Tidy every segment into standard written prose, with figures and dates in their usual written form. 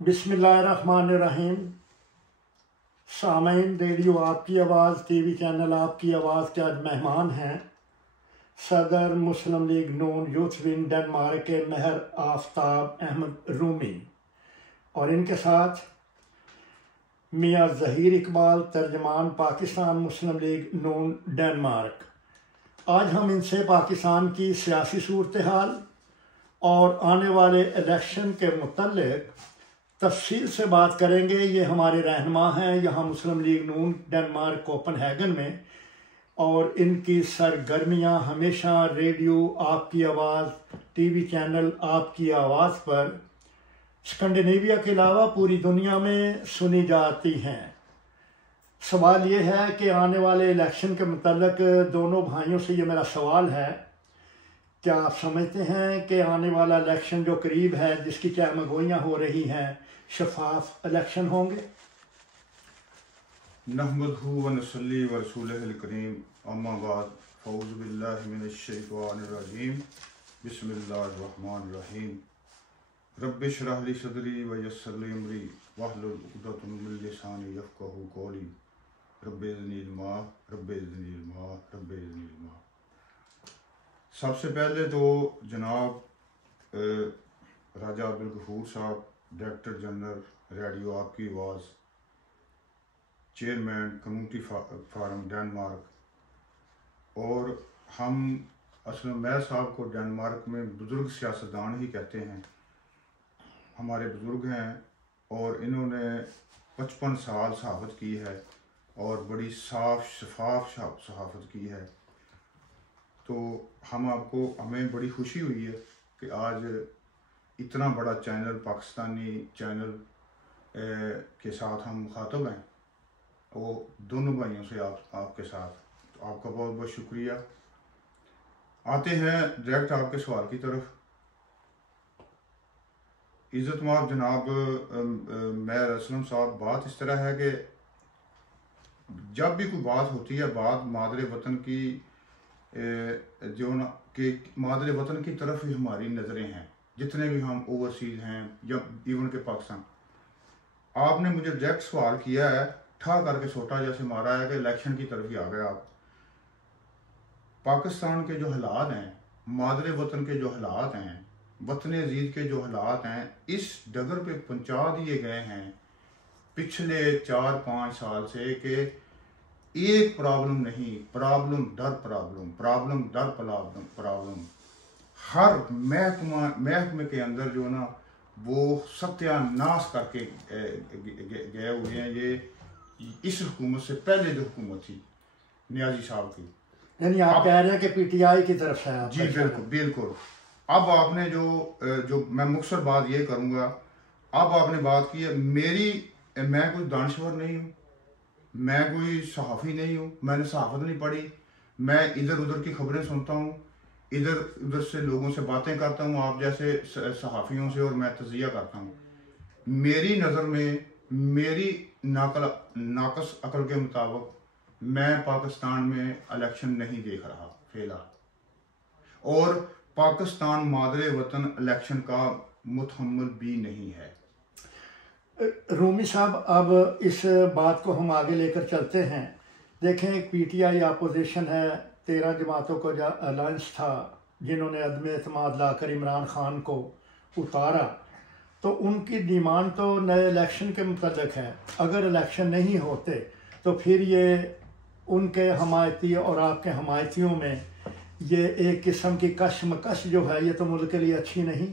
बिस्मिल्लाहिर्रहमानिर्रहीम। सामईन, रेडियो आपकी आवाज़ टीवी चैनल आपकी आवाज़ के आज मेहमान हैं सदर मुस्लिम लीग नून यूथ विंग डेनमार्क के महर आफ्ताब अहमद रूमी और इनके साथ मियाँ ज़हीर इकबाल, तर्जमान पाकिस्तान मुस्लिम लीग नून डेनमार्क। आज हम इनसे पाकिस्तान की सियासी सूरत हाल और आने वाले इलेक्शन के मुतल्लिक तफसील से बात करेंगे। ये हमारे रहनुमा हैं यहाँ मुस्लिम लीग नून डेनमार्क कोपनहेगन में, और इनकी सरगर्मियाँ हमेशा रेडियो आपकी आवाज़, टीवी चैनल आपकी आवाज़ पर स्कैंडिनेविया के अलावा पूरी दुनिया में सुनी जाती हैं। सवाल ये है कि आने वाले इलेक्शन के मुतल्लिक दोनों भाइयों से ये मेरा सवाल है, क्या आप समझते हैं कि आने वाला इलेक्शन जो करीब है, जिसकी चहमगोइयाँ हो रही हैं, शफाफ इलेक्शन होंगे? नहमदहु व नसल्ली व रसूलिहिल करीम, अम्मा बाद, फ़ऊज़ु बिल्लाहि मिनश शैतानिर रजीम, बिस्मिल्लाहिर्रहमानिर्रहीम। रब्बि इश्रह ली सदरी व यस्सिर ली अमरी वहलुल उक़दतम मिन लिसानी यफ़क़हू क़ौली। Rabbi ज़िदनी इल्मा, rabbi ज़िदनी इल्मा, rabbi ज़िदनी इल्मा। सबसे पहले तो जनाब राजा अब्दुल गफूर साहब, डायरेक्टर जनरल रेडियो आपकी आवाज़, चेयरमैन कम्युनिटी फार्म डेनमार्क, और हम असल मैं साहब को डेनमार्क में बुज़ुर्ग सियासतदान ही कहते हैं। हमारे बुज़ुर्ग हैं और इन्होंने 55 साल सहाफ़त की है और बड़ी साफ शफाफ सहाफ़त की है। तो हमें बड़ी खुशी हुई है कि आज इतना बड़ा चैनल, पाकिस्तानी चैनल के साथ हम मुखातब हैं, वो दोनों भाइयों से आपके साथ, तो आपका बहुत बहुत शुक्रिया। आते हैं डायरेक्ट आपके सवाल की तरफ। इज़्ज़तमाब जनाब मेयर असलम साहब, बात इस तरह है कि जब भी कोई बात होती है, बात मादरे वतन की जो ना कि मादरे वतन की तरफ ही हमारी नज़रें हैं, जितने भी हम ओवरसीज़ हैं या इवन के पाकिस्तान। आपने मुझे डायरेक्ट सवाल किया है, ठा करके सोटा जैसे मारा है कि इलेक्शन की तरफ ही आ गए आप। पाकिस्तान के जो हालात हैं, मादरे वतन के जो हालात हैं, वतन अजीज़ के जो हालात हैं, इस डगर पे पहुँचा दिए गए हैं पिछले 4-5 साल से कि एक प्रॉब्लम नहीं, प्रॉब्लम दर प्रॉब्लम, प्रॉब्लम दर प्रॉब्लम, हर महकमे के अंदर जो ना वो सत्यानाश करके गए हुए हैं। ये इस हुकूमत से पहले जो हुकूमत थी नियाजी साहब की, यानी आप कह रहे हैं कि पीटीआई की तरफ से आप? जी बिल्कुल बिल्कुल। अब आपने जो मैं मुख्तसर बात ये करूँगा, अब आपने बात की है मैं कोई दानश्वर नहीं हूँ, मैं कोई सहाफ़ी नहीं हूँ, मैंने सहाफ़त नहीं पढ़ी, मैं इधर उधर की खबरें सुनता हूँ, इधर उधर से लोगों से बातें करता हूँ, आप जैसे सहाफ़ियों से, और मैं तज़किया करता हूँ। मेरी नज़र में, मेरी नाकस अकल के मुताबिक मैं पाकिस्तान में इलेक्शन नहीं देख रहा फिलहाल, और पाकिस्तान मादरे वतन इलेक्शन का मुतहम्मिल भी नहीं है। रूमी साहब, अब इस बात को हम आगे लेकर चलते हैं। देखें, पीटीआई अपोजिशन है, 13 जमातों का जो अलायंस था, जिन्होंने अदम एतमाद लाकर इमरान खान को उतारा, तो उनकी डिमांड तो नए इलेक्शन के मुतल्लिक है। अगर इलेक्शन नहीं होते तो फिर ये उनके हमायती और आपके हमायतियों में ये एक किस्म की कशमकश जो है, ये तो मुल्क के लिए अच्छी नहीं।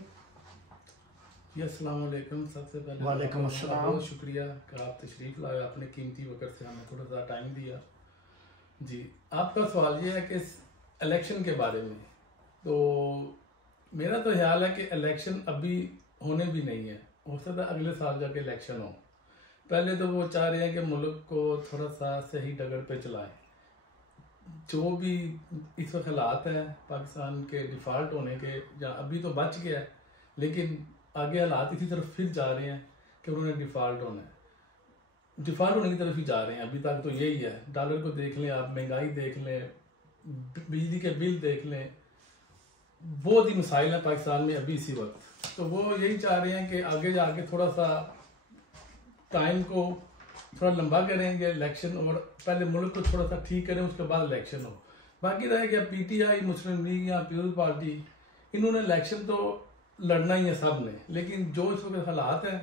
अस्सलाम वालेकुम। सबसे पहले वालेकुम अस्सलाम, बहुत शुक्रिया कि आप तशरीफ़ लाए, आपने कीमती वक्त से हमें थोड़ा सा टाइम दिया। जी, आपका सवाल ये है कि इस इलेक्शन के बारे में, तो मेरा तो ख्याल है कि इलेक्शन अभी होने भी नहीं है, हो सकता है अगले साल जाके इलेक्शन हो। पहले तो वो चाह रहे हैं कि मुल्क को थोड़ा सा सही डगर पे चलाएं। जो भी इस वक्त हालात हैं पाकिस्तान के डिफ़ॉल्ट होने के, जहाँ अभी तो बच गया है, लेकिन आगे हालात इसी तरफ फिर जा रहे हैं कि उन्होंने डिफ़ॉल्ट होना है, डिफ़ॉल्ट होने की तरफ ही जा रहे हैं। अभी तक तो यही है। डॉलर को देख लें आप, महंगाई देख लें, बिजली के बिल देख लें, बहुत ही मसाइल हैं पाकिस्तान में अभी इसी वक्त। तो वो यही चाह रहे हैं कि आगे जाके थोड़ा सा टाइम को थोड़ा लंबा करेंगे इलेक्शन, और पहले मुल्क को थोड़ा सा ठीक करें, उसके बाद इलेक्शन हो। बाकी रह गया पीटीआई, मुस्लिम लीग या पीपल्स पार्टी, इन्होंने इलेक्शन तो लड़ना ही है सब ने, लेकिन जो इस वक्त हालात हैं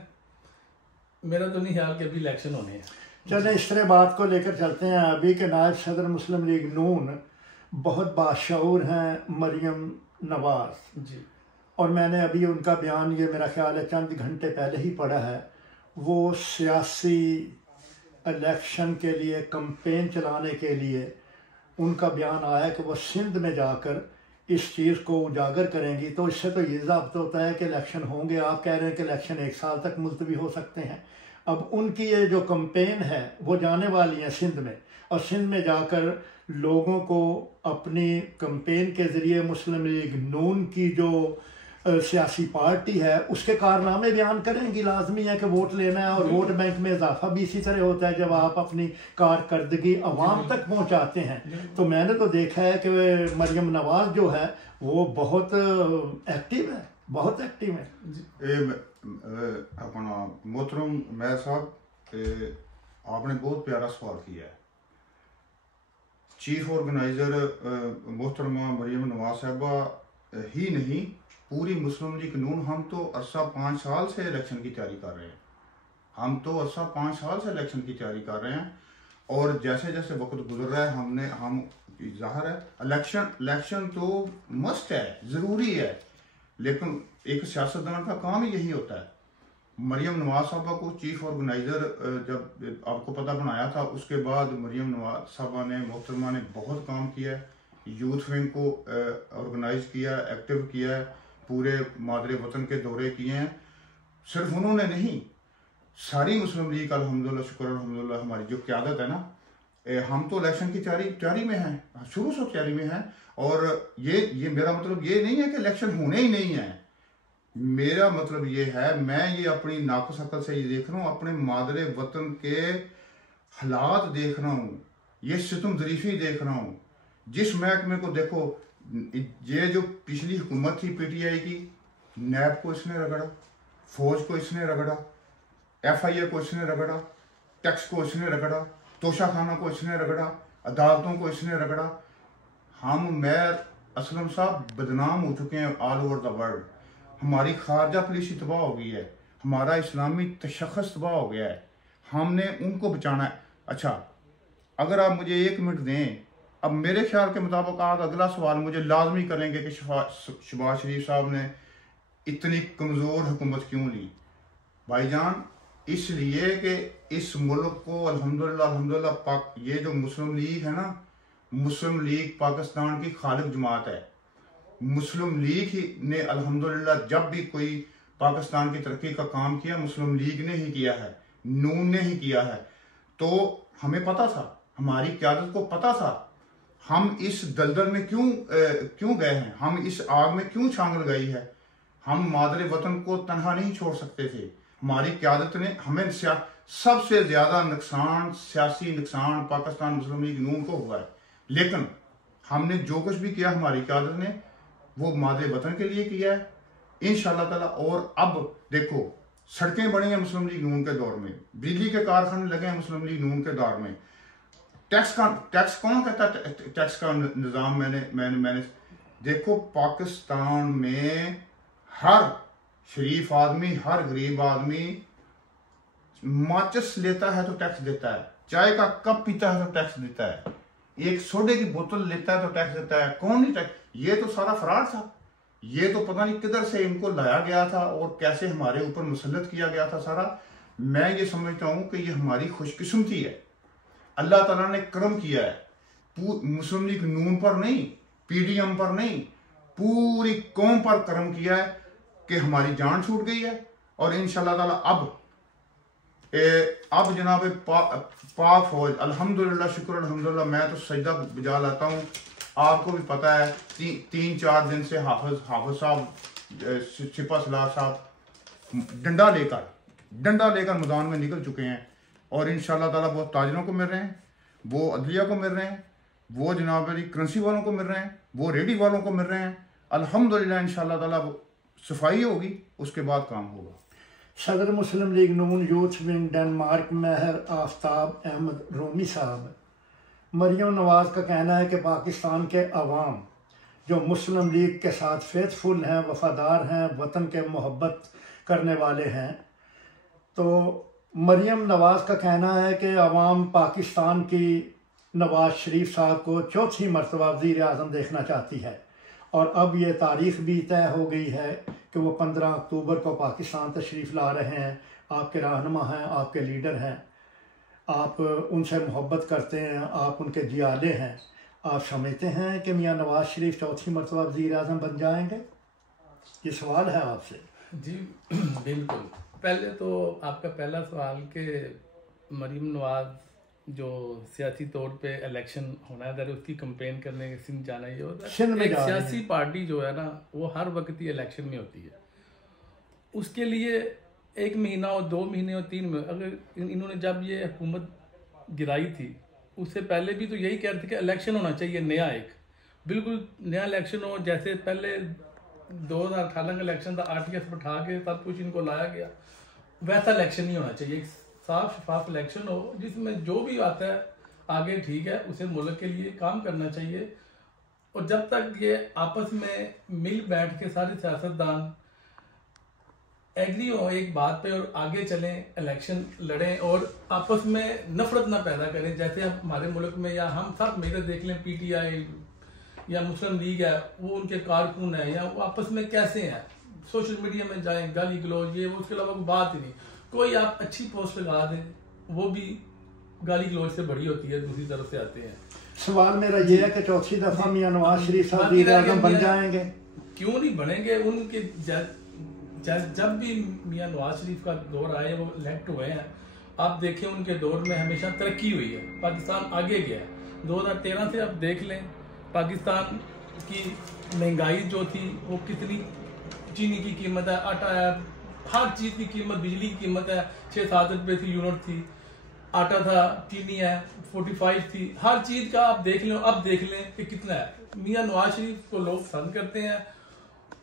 मेरा तो नहीं ख्याल कि अभी इलेक्शन होने हैं। चले इस तरह बात को लेकर चलते हैं। अभी के नायब सदर मुस्लिम लीग नून बहुत बाशऊर हैं मरियम नवाज जी, और मैंने अभी उनका बयान, ये मेरा ख्याल है चंद घंटे पहले ही पढ़ा है। वो सियासी इलेक्शन के लिए कैंपेन चलाने के लिए उनका बयान आया कि वो सिंध में जाकर इस चीज़ को उजागर करेंगी। तो इससे तो ये ज़ाब्ता होता है कि इलेक्शन होंगे। आप कह रहे हैं कि इलेक्शन 1 साल तक मुलतवी हो सकते हैं। अब उनकी ये जो कैंपेन है वो जाने वाली है सिंध में, और सिंध में जाकर लोगों को अपनी कैंपेन के ज़रिए मुस्लिम लीग नून की जो सियासी पार्टी है उसके कारनामे बयान करेंगी। लाजमी है कि वोट लेना है, और वोट बैंक में इजाफा भी इसी तरह होता है जब आप अपनी कारकर्दगी अवाम तक पहुंचाते हैं। तो मैंने तो देखा है कि मरियम नवाज जो है वो बहुत एक्टिव है, बहुत एक्टिव है। अपना मोहतरम मैं साहब, आपने बहुत प्यारा सवाल किया है। चीफ ऑर्गेनाइजर मोहतरमा मरियम नवाज साहबा ही नहीं, पूरी मुस्लिम लीग नून, हम तो अरसा 5 साल से इलेक्शन की तैयारी कर रहे हैं। हम तो अरसा 5 साल से इलेक्शन की तैयारी कर रहे हैं, और जैसे जैसे वक्त गुजर रहा है हम जाहिर है इलेक्शन तो मस्ट है, ज़रूरी है, लेकिन एक सियासतदान का काम ही यही होता है। मरियम नवाज साहबा को चीफ ऑर्गेनाइजर जब आपको पता बनाया था, उसके बाद मरियम नवाज साहबा ने, मोहतरमा ने बहुत काम किया है। यूथ विंग को ऑर्गेनाइज किया, एक्टिव किया है, पूरे मादरे वतन के दौरे किए हैं। सिर्फ उन्होंने नहीं, सारी मुस्लिम लीग अल्हम्दुलिल्लाह, शुक्र अल्हम्दुलिल्लाह, हमारी जो क़यादत है ना, हम तो इलेक्शन की तैयारी में हैं, शुरू से तैयारी में हैं। और ये मेरा मतलब ये नहीं है कि इलेक्शन होने ही नहीं है। मेरा मतलब ये है, मैं ये अपनी नाक़ुस अक़ल से ये देख रहा हूँ, अपने मादरे वतन के हालात देख रहा हूँ, ये सितम ज़रीफ़ी देख रहा हूँ। जिस महकमे को देखो, ये जो पिछली हुकूमत थी पीटीआई की, नैब को इसने रगड़ा, फौज को इसने रगड़ा, FIA को इसने रगड़ा, टैक्स को इसने रगड़ा, तोशाखाना को इसने रगड़ा, अदालतों को इसने रगड़ा। मैं असलम साहब बदनाम हो चुके हैं ऑल ओवर द वर्ल्ड। हमारी खारजा पॉलिसी तबाह हो गई है, हमारा इस्लामी तशख़्ख़ुस तबाह हो गया है, हमने उनको बचाना है। अच्छा, अगर आप मुझे 1 मिनट दें, अब मेरे ख्याल के मुताबिक आप अगला सवाल मुझे लाजमी करेंगे कि शहबाज शरीफ साहब ने इतनी कमज़ोर हुकूमत क्यों ली। भाईजान, इसलिए कि इस मुल्क को अल्हम्दुलिल्लाह ये जो मुस्लिम लीग है ना, मुस्लिम लीग पाकिस्तान की खालिक जमात है। मुस्लिम लीग ही ने अल्हम्दुलिल्लाह जब भी कोई पाकिस्तान की तरक्की का काम किया, मुस्लिम लीग ने ही किया है, नून ने ही किया है। तो हमें पता था, हमारी क़यादत को पता था, हम इस दलदल में क्यों गए हैं, हम इस आग में क्यों छांगल गई है। हम मादरे वतन को तनहा नहीं छोड़ सकते थे। हमारी क़यादत ने हमें सबसे ज़्यादा नुकसान, सियासी नुकसान पाकिस्तान मुस्लिम लीग नून को हुआ है, लेकिन हमने जो कुछ भी किया हमारी क़यादत ने वो मादरे वतन के लिए किया है इंशाअल्लाह ताला। और अब देखो, सड़कें बनी हैं मुस्लिम लीग नून के दौर में, बिजली के कारखाने लगे हैं मुस्लिम लीग नून के दौर में। टैक्स कौन कहता है टैक्स का निज़ाम? मैंने देखो, पाकिस्तान में हर शरीफ आदमी, हर गरीब आदमी माचिस लेता है तो टैक्स देता है, चाय का कप पीता है तो टैक्स देता है, एक सोडे की बोतल लेता है तो टैक्स देता है। कौन नहीं टैक्स? ये तो सारा फराड था। ये तो पता नहीं किधर से इनको लाया गया था और कैसे हमारे ऊपर मुसल्लत किया गया था सारा। मैं ये समझता हूं कि ये हमारी खुशकिस्मती है, अल्लाह ताला ने करम किया है। मुस्लिम लीग नून पर नहीं, PDM पर नहीं, पूरी कौम पर करम किया है कि हमारी जान छूट गई है। और इंशाअल्लाह ताला अब जनाब पाक फौज, अल्हम्दुलिल्लाह, शुक्र अल्हम्दुलिल्लाह, मैं तो सजदा बजा लाता हूँ। आपको भी पता है 3-4 दिन से हाफिज साहब, सिपा सलार साहब डंडा लेकर मैदान में निकल चुके हैं। और इंशाअल्लाह ताला वो ताजरों को मिल रहे हैं, वो अदलिया को मिल रहे हैं, वो जनाब करेंसी वालों को मिल रहे हैं, वो रेडी वालों को मिल रहे हैं। अल्हम्दुलिल्लाह इंशाअल्लाह ताला सफाई होगी, उसके बाद काम होगा। सदर मुस्लिम लीग नून यूथ विंग डेनमार्क महर आफ्ताब अहमद रूमी साहब, मरियम नवाज का कहना है कि पाकिस्तान के अवाम जो मुस्लिम लीग के साथ फेथफुल हैं, वफादार हैं, वतन के मोहब्बत करने वाले हैं, तो मरियम नवाज का कहना है कि अवाम पाकिस्तान की नवाज शरीफ साहब को चौथी मरतबा वज़ीर आज़म देखना चाहती है, और अब ये तारीख भी तय हो गई है कि वो 15 अक्टूबर को पाकिस्तान तशरीफ़ ला रहे हैं। आपके रहनुमा हैं, आपके लीडर हैं, आप उनसे मोहब्बत करते हैं, आप उनके जियाले हैं। आप समझते हैं कि मियाँ नवाज शरीफ चौथी मरतबा वज़ीर आज़म बन जाएंगे? ये सवाल है आपसे। जी बिल्कुल। पहले तो आपका पहला सवाल कि मरीम नवाज जो सियासी तौर पे इलेक्शन होना है, अगर उसकी कंपेन करने के सिंध जाना ये होता है। एक सियासी पार्टी जो है ना वो हर वक्त ही इलेक्शन में होती है, उसके लिए 1 महीना और 2 महीने और 3 महीने, अगर इन्होंने जब ये हुकूमत गिराई थी उससे पहले भी तो यही कह रहे थे कि इलेक्शन होना चाहिए, नया एक बिल्कुल नया इलेक्शन हो। जैसे पहले 2018 का इलेक्शन था, RTS बैठा के सब कुछ इनको लाया गया, वैसा इलेक्शन नहीं होना चाहिए। साफ शफाफ इलेक्शन हो जिसमें जो भी आता है आगे ठीक है, उसे मुल्क के लिए काम करना चाहिए। और जब तक ये आपस में मिल बैठ के सारे सियासतदान एग्री हो एक बात पे और आगे चलें, इलेक्शन लड़ें और आपस में नफरत ना पैदा करें। जैसे अब हमारे मुल्क में या हम सब मेरे देख लें, PTI या मुस्लिम लीग है, वो उनके कारकुन है या वो आपस में कैसे हैं, सोशल मीडिया में जाएं, गाली गलौज ये वो, उसके अलावा कोई बात ही नहीं। कोई आप अच्छी पोस्ट लगा दें वो भी गाली गलौज से बड़ी होती है, दूसरी तरफ से आते हैं। सवाल मेरा ये है कि चौथी दफा मियाँ नवाज शरीफ साहब वज़ीर आज़म बन जाएंगे? क्यों नहीं बनेंगे? उनके जब भी मियाँ नवाज शरीफ का दौर आए, वो इलेक्ट हुए हैं, आप देखें उनके दौर में हमेशा तरक्की हुई है, पाकिस्तान आगे गया है। 2013 से आप देख लें पाकिस्तान की महंगाई जो थी वो कितनी, चीनी की कीमत है, आटा है, हर चीज़ की कीमत, बिजली की कीमत है 6-7 रुपये थी यूनिट थी, आटा था, चीनी है 45 थी, हर चीज़ का आप देख लें। अब देख लें कि कितना है। मियाँ नवाज शरीफ को लोग पसंद करते हैं,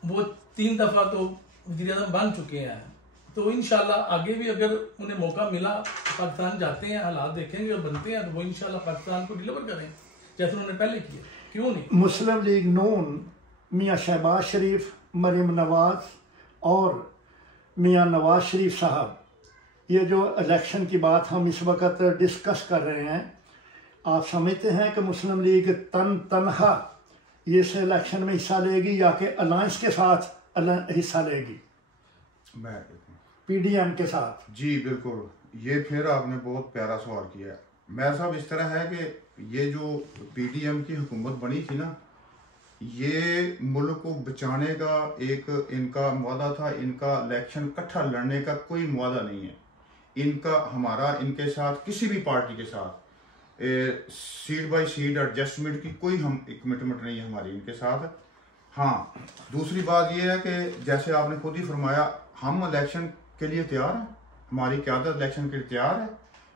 वो 3 दफ़ा तो वज़ीर आज़म बन चुके हैं, तो इंशाल्लाह आगे भी अगर उन्हें मौका मिला, पाकिस्तान जाते हैं, हालात देखेंगे और बनते हैं, तो वो इंशाल्लाह पाकिस्तान को डिलीवर करें जैसे उन्होंने पहले किया। क्यों नहीं? मुस्लिम लीग नून मियाँ शहबाज शरीफ, मरियम नवाज और मियाँ नवाज शरीफ साहब, ये जो इलेक्शन की बात हम इस वक्त डिस्कस कर रहे हैं, आप समझते हैं कि मुस्लिम लीग तनहा ये इस इलेक्शन में हिस्सा लेगी या कि अलायंस के साथ हिस्सा लेगी, PDM के साथ? जी बिल्कुल, ये फिर आपने बहुत प्यारा सवाल किया। मैं साहब इस तरह है कि ये जो PDM की हुकूमत बनी थी ना, ये मुल्क को बचाने का एक इनका मुआदा था। इनका इलेक्शन इकट्ठा लड़ने का कोई मुआदा नहीं है इनका, हमारा इनके साथ किसी भी पार्टी के साथ सीट बाय सीट एडजस्टमेंट की कोई हम कमिटमेंट नहीं है हमारी इनके साथ। हाँ, दूसरी बात ये है कि जैसे आपने खुद ही फरमाया, हम इलेक्शन के लिए तैयार हैं, हमारी क़यादत इलेक्शन के लिए तैयार है।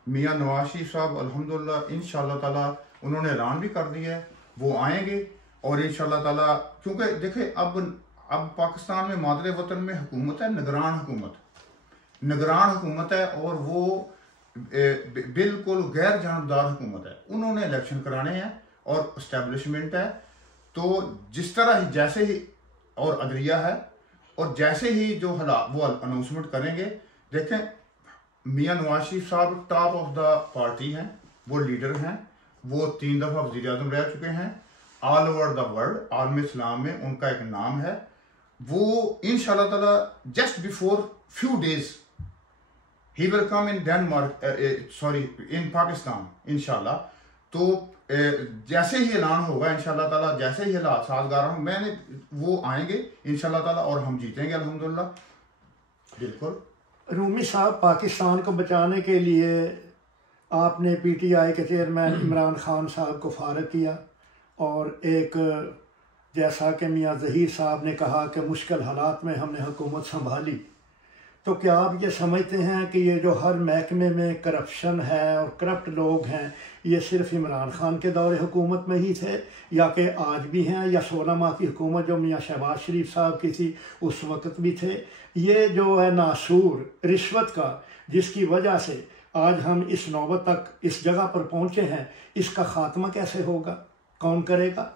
मियाँ नवाज शरीफ साहब अल्हम्दुलिल्लाह इंशाअल्लाह ताला उन्होंने ऐलान भी कर दिया है, वो आएंगे और इंशाअल्लाह ताला, क्योंकि देखे अब पाकिस्तान में मादरे वतन में हुकूमत है, निगरान हुकूमत है और वो बिल्कुल गैर जानबदार हुकूमत है। उन्होंने इलेक्शन कराने हैं और इस्टेब्लिशमेंट है, तो जिस तरह ही जैसे ही और अदलिया है और जैसे ही जो हालात वो अनाउंसमेंट करेंगे। देखें, मियाँ नवाज शरीफ साहब टॉप ऑफ द पार्टी हैं, वो लीडर हैं, वो 3 दफ़ा वज़ीर आज़म रह चुके हैं। ऑल ओवर द वर्ल्ड, आलम इस्लाम में उनका एक नाम है। वो इंशाअल्लाह ताला just before few days he will come in in Pakistan इंशाअल्लाह। तो जैसे ही ऐलान होगा इंशाअल्लाह ताला, जैसे ही हालात साजगार हों, वो आएंगे इंशाअल्लाह ताला और हम जीतेंगे अल्हम्दुलिल्लाह। बिल्कुल रूमी साहब, पाकिस्तान को बचाने के लिए आपने PTI के चेयरमैन इमरान खान साहब को फारग किया और एक जैसा कि मियाँ ज़हीर साहब ने कहा कि मुश्किल हालात में हमने हुकूमत संभाली, तो क्या आप ये समझते हैं कि ये जो हर महकमे में करप्शन है और करप्ट लोग हैं, ये सिर्फ इमरान खान के दौरे हुकूमत में ही थे, या कि आज भी हैं, या 16 माह की हुकूमत जो मियाँ शहबाज शरीफ साहब की थी उस वक्त भी थे? ये जो है नासूर रिश्वत का, जिसकी वजह से आज हम इस नौबत तक इस जगह पर पहुँचे हैं, इसका ख़ात्मा कैसे होगा, कौन करेगा?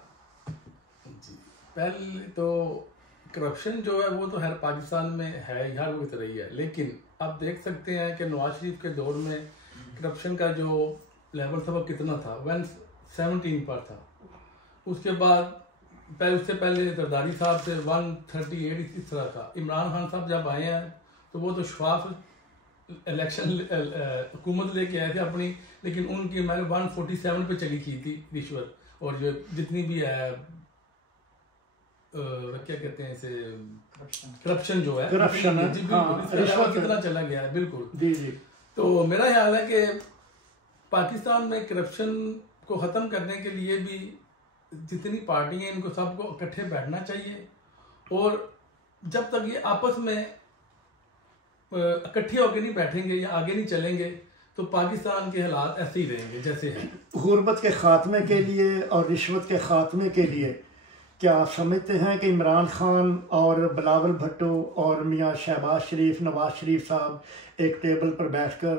पहले तो करप्शन जो है वो तो हर पाकिस्तान में है, हर वक्त रही है, लेकिन आप देख सकते हैं कि नवाज शरीफ के दौर में करप्शन का जो लेवल था वो कितना था, 117 पर था। उसके बाद उससे पहले जरदारी साहब से 138 इस तरह का। इमरान खान साहब जब आए हैं तो वो तो शफाफ इलेक्शन हुकूमत लेके आए थे अपनी, लेकिन उनकी मैंने 147 पे चली की थी रिश्वत, और जो जितनी भी है क्या कहते हैं इसे, करप्शन जो है, करप्शन है, रिश्वत कितना चला गया है। बिल्कुल जी जी। तो मेरा ख्याल है कि पाकिस्तान में करप्शन को ख़त्म करने के लिए भी जितनी पार्टियां हैं इनको सबको इकट्ठे बैठना चाहिए, और जब तक ये आपस में इकट्ठे होकर नहीं बैठेंगे या आगे नहीं चलेंगे तो पाकिस्तान के हालात ऐसे ही रहेंगे जैसे हैं। गुर्बत के ख़ात्मे के लिए और रिश्वत के ख़ात्मे के लिए क्या आप समझते हैं कि इमरान खान और बिलावल भुट्टो और मियाँ शहबाज शरीफ, नवाज शरीफ साहब एक टेबल पर बैठकर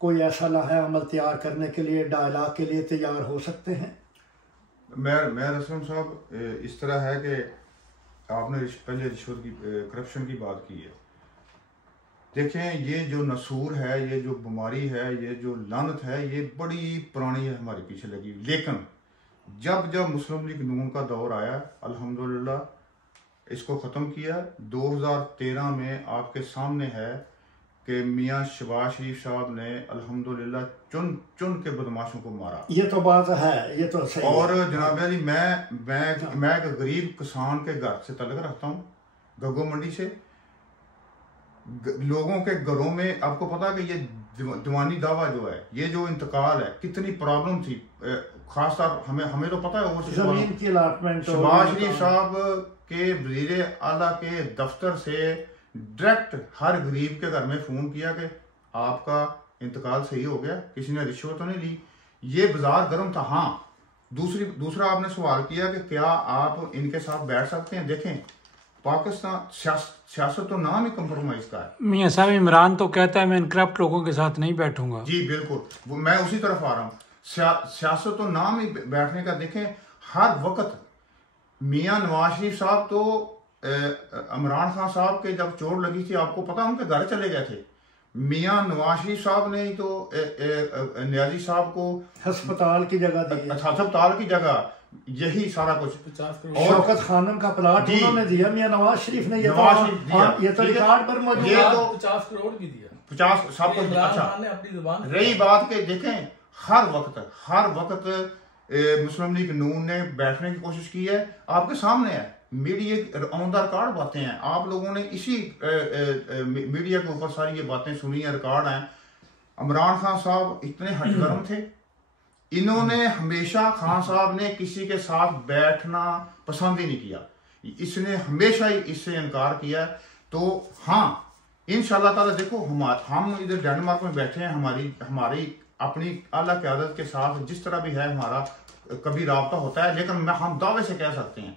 कोई ऐसा लाहा अमल तैयार करने के लिए, डायलॉग के लिए तैयार हो सकते हैं? मैं रसलम साहब, इस तरह है कि आपने पहले रिश्वत की, करप्शन की बात की है। देखें, ये जो नसूर है, ये जो बीमारी है, ये जो लानत है, ये बड़ी पुरानी है, हमारे पीछे लगी। लेकिन जब मुस्लिम लीग नून का दौर आया, अल्हम्दुलिल्लाह इसको ख़त्म किया। 2013 में आपके सामने है कि मियाँ शहबाज शरीफ साहब ने अल्हम्दुलिल्लाह चुन के बदमाशों को मारा। ये तो बात है, ये तो सही और है। जनाब अली, मैं एक गरीब किसान के घर से तल्लुक़ रखता हूँ, गग्गो मंडी से। लोगों के घरों में आपको पता है कि ये दीवानी दावा जो है, ये जो इंतकाल है, कितनी प्रॉब्लम थी। खासतौर हमें तो पता है, वो जमीन की अलॉटमेंट, शहबाज शरीफ साहब के वज़ीर आला के दफ्तर से डायरेक्ट हर गरीब के घर में फ़ोन किया कि आपका इंतकाल सही हो गया, किसी ने रिश्वत तो नहीं ली। ये बाजार गर्म था। हाँ, दूसरा आपने सवाल किया कि क्या आप इनके साथ बैठ सकते हैं। देखें, पाकिस्तान सियासत तो नाम ही कंप्रोमाइज का है। मियां साहब, इमरान तो कहता है मैं इन करप्ट लोगों के साथ नहीं बैठूंगा। जी बिल्कुल, मैं उसी तरफ आ रहा हूँ। सियासत तो नाम ही बैठने का। देखें, हर वक्त मियाँ नवाज शरीफ साहब तो इमरान खान साहब के जब चोट लगी थी, आपको पता, उनके घर चले गए थे। मियाँ नवाज शरीफ साहब ने तो नियाजी साहब को अस्पताल की जगह दी, अस्पताल की जगह, यही सारा कुछ। 50 करोड़ शौकत खानम का प्लाट उन्होंने दिया, मियाँ नवाज शरीफ ने। ये तो रिकॉर्ड पर मौजूद है। 50 करोड़ भी दिया, 50 सब कुछ। अच्छा, अपनी जुबान रही बात के, देखें, हर वक्त मुस्लिम लीग नून ने बैठने की कोशिश की है। आपके सामने है, मीडिया ऑन द रिकॉर्ड बातें हैं। आप लोगों ने इसी मीडिया के ऊपर सारी ये बातें सुनी है, रिकॉर्ड हैं। इमरान खान साहब इतने हटगर्म थे, इन्होंने हमेशा, खान साहब ने किसी के साथ बैठना पसंद ही नहीं किया। इसने हमेशा ही इससे इनकार किया। तो हाँ, इंशाल्लाह ताला, देखो, हम इधर डेनमार्क में बैठे हैं, हमारी अपनी आला क़यादत के साथ जिस तरह भी है हमारा कभी राब्ता होता है, लेकिन हम दावे से कह सकते हैं।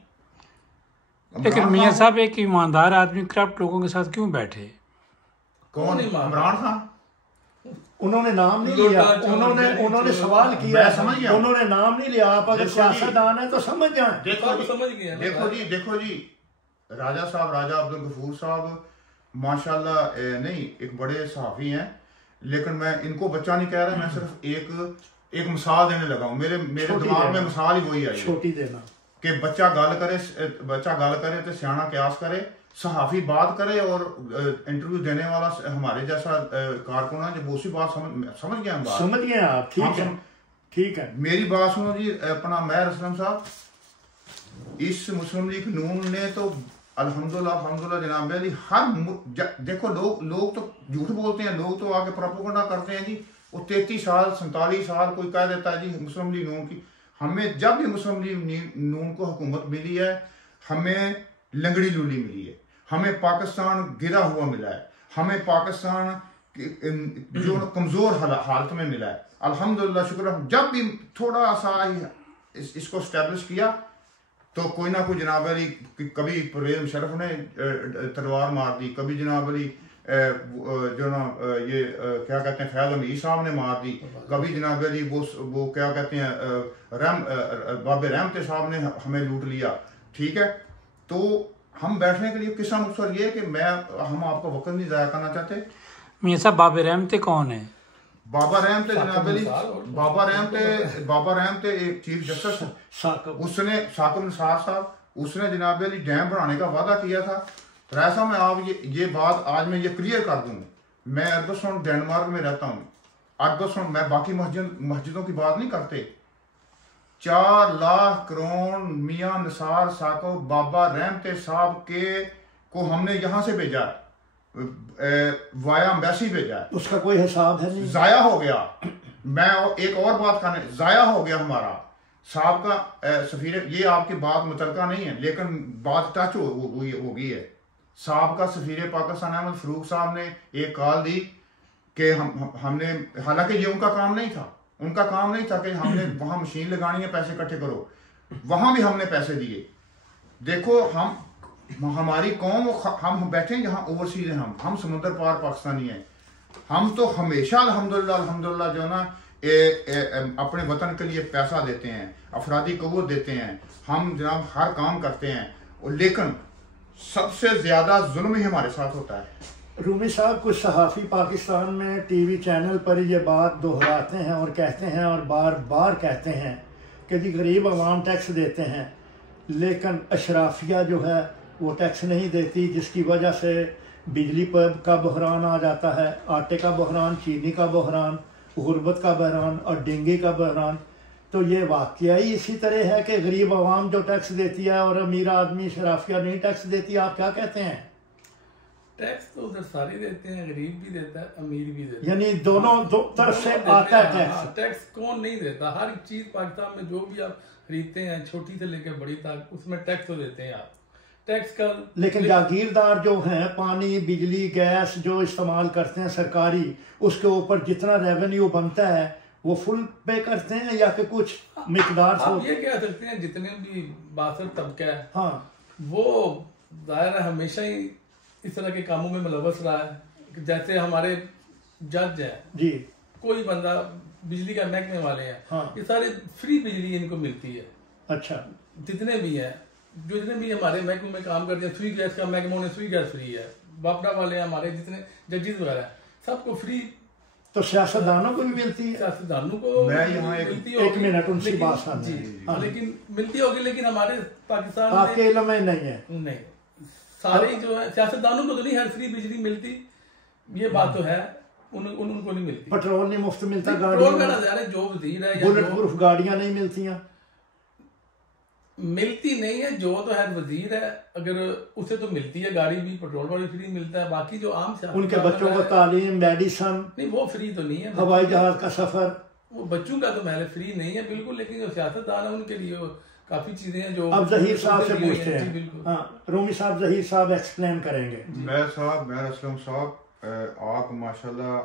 लेकिन मियां साहब, एक ईमानदार आदमी करप्ट लोगों के साथ क्यों बैठे? कौन? इमरान खान। उन्होंने नाम नहीं लिया, उन्होंने सवाल किया, समझ गया, उन्होंने नाम नहीं लिया। आप अगर सियासतदान है तो समझ जाए। देखो जी, राजा साहब, राजा अब्दुल गफूर साहब माशाल्लाह नहीं, एक बड़े सहाफ़ी हैं, लेकिन मैं इनको बच्चा नहीं कह रहा। मैं सिर्फ एक मिसाल देने लगा हूँ। मेरे दिमाग में मिसाल ही वही आई, छोटी देना, कि बच्चा गल करे तो सियाना क्यास करे, सहाफ़ी बात करे, और इंटरव्यू देने वाला हमारे जैसा कारकुन है जो उसी बात समझ गया। समझ गए आप? ठीक है। मेरी बात सुनो जी। अपना मैं रसलम साहब, इस मुस्लिम लीग नून ने तो अल्हम्दुलिल्लाह जनाब अली, देखो, लोग तो झूठ बोलते हैं, लोग तो आके प्रोपेगेंडा करते हैं जी। वो 33 साल 47 साल कोई कह देता है जी मुस्लिम लीग नून की। हमें जब भी मुस्लिम लीग नून को हुकूमत मिली है, हमें लंगड़ी लूली मिली है, हमें पाकिस्तान गिरा हुआ मिला है, हमें पाकिस्तान जो कमज़ोर हालत में मिला है, अल्हम्दुलिल्लाह शुक्र। जब भी थोड़ा सा इसको स्टैब्लिश किया तो कोई ना कोई जनाब अली, कभी परवेज़ मुशर्रफ ने तलवार मार दी, कभी जनाब अली जो ना ये क्या कहते हैं फैज़ अमीर साहब ने मार दी, कभी जनाब अली वो क्या कहते हैं बाबे रहमते साहब ने हमें लूट लिया। ठीक है, तो हम बैठने के लिए किस्सा मुख्तर ये कि हम आपका वक्त नहीं ज़ाया करना चाहते। मियां साहब बाबे रहमते कौन है? बाबा रहमते जनाब अली, बाबा रहमते एक चीफ जस्टिस, उसने साकिब निसार साहब, उसने जनाब अली डैम बनाने का वादा किया था। तो ऐसा मैं आप ये बात आज मैं ये क्लियर कर दूँ, मैं अर्गसोन डेनमार्क में रहता हूँ। अर्गसोन, मैं बाकी मस्जिदों की बात नहीं करते। 4 लाख करोड़ मियां निसार साकिब बाबा रहमते साहब को हमने यहाँ से भेजा, वाया एम्बेसी भेजा है, उसका कोई हिसाब है नहीं, जाया हो गया। मैं एक और बात करने, जाया हो गया हमारा साहब का सफीर। ये आपकी बात मुतलका नहीं है, लेकिन बात टच हो गई है। साहब का सफीर पाकिस्तान अहमद फरूक साहब ने एक कॉल दी कि हमने, हालांकि ये उनका काम नहीं था, उनका काम नहीं था कि हमने वहां मशीन लगानी है, पैसे इकट्ठे करो। वहां भी हमने पैसे दिए। देखो हमारी कौम, हम बैठे यहाँ ओवरसीज हैं, हम समुद्र पार पाकिस्तानी हैं। हम तो हमेशा अल्हम्दुलिल्लाह जो ना अपने वतन के लिए पैसा देते हैं, अफरादी कवत देते हैं, हम जनाब हर काम करते हैं, लेकिन सबसे ज्यादा जुल्म ही हमारे साथ होता है। रूमी साहब, कुछ सहाफ़ी पाकिस्तान में टीवी चैनल पर ये बात दोहराते हैं और कहते हैं और बार बार कहते हैं कि जी गरीब आवाम टैक्स देते हैं, लेकिन अशराफिया जो है वो टैक्स नहीं देती, जिसकी वजह से बिजली पर का बहरान आ जाता है, आटे का बहरान, चीनी का बहरान, गुर्बत का बहरान और डेंगू का बहरान। तो ये वाकया ही इसी तरह है कि गरीब आवाम जो टैक्स देती है और अमीर आदमी शराफिया नहीं टैक्स देती। आप क्या कहते हैं? टैक्स तो उधर सारे देते हैं, गरीब भी देता है, अमीर भी देता है, यानी दोनों तरफ से आता है टैक्स। टैक्स कौन नहीं देता? हर एक चीज पाकिस्तान में जो भी आप खरीदते हैं, छोटी से लेकर बड़ी तक, उसमें टैक्स तो देते हैं आप। टैक्स का लेकिन जागीरदार जो हैं, पानी बिजली गैस जो इस्तेमाल करते हैं सरकारी, उसके ऊपर जितना रेवेन्यू बनता है वो फुल पे करते हैं या कि कुछ मिकदार आप ये कह सकते हैं जितने भी बासर तबका है, हाँ, वो दायरा हमेशा ही इस तरह के कामों में मुलव्वस रहा है। जैसे हमारे जज है जी, कोई बंदा बिजली का महकमे वाले हैं, हाँ, ये सारे फ्री बिजली इनको मिलती है। अच्छा, जितने भी हैं, जितने भी हमारे महकमे में काम करते हैं, सुई गैस का महकमा, उन्हें सुई गैस फ्री है। बापड़ा वाले हमारे जितने जजेस वगैरह सबको फ्री। तो सियासतदानों को भी मिलती है? सियासतदानों को मैं यहाँ एक मिनट उनकी बात सुन, जी, लेकिन मिलती होगी, लेकिन हमारे पाकिस्तान में आपके इल्म में नहीं है। नहीं, सारे जो है सियासतदानों को तो नहीं हर फ्री बिजली मिलती, ये बात तो है, उनको नहीं मिलती। पेट्रोल नहीं मुफ्त मिलता, पेट्रोल का नजारा जो वजीर है, बुलेट प्रूफ गाड़ियां नहीं मिलती, मिलती नहीं है। जो तो है वजीर है, अगर उसे तो मिलती है, गाड़ी भी पेट्रोल वाली फ्री मिलता है। बाकी जो आम से उनके बच्चों को तालीम, मेडिसन, नहीं वो फ्री तो नहीं है। हवाई जहाज का सफर, वो बच्चों का तो महल फ्री नहीं है बिल्कुल, लेकिन जो सियासतदान है उनके लिए काफी चीजें हैं जो। अब जहीर साहब से पूछते हैं। हाँ, रूमी साहब, जहीर साहब एक्सप्लेन करेंगे। मैं असलम साहब, आप माशाल्लाह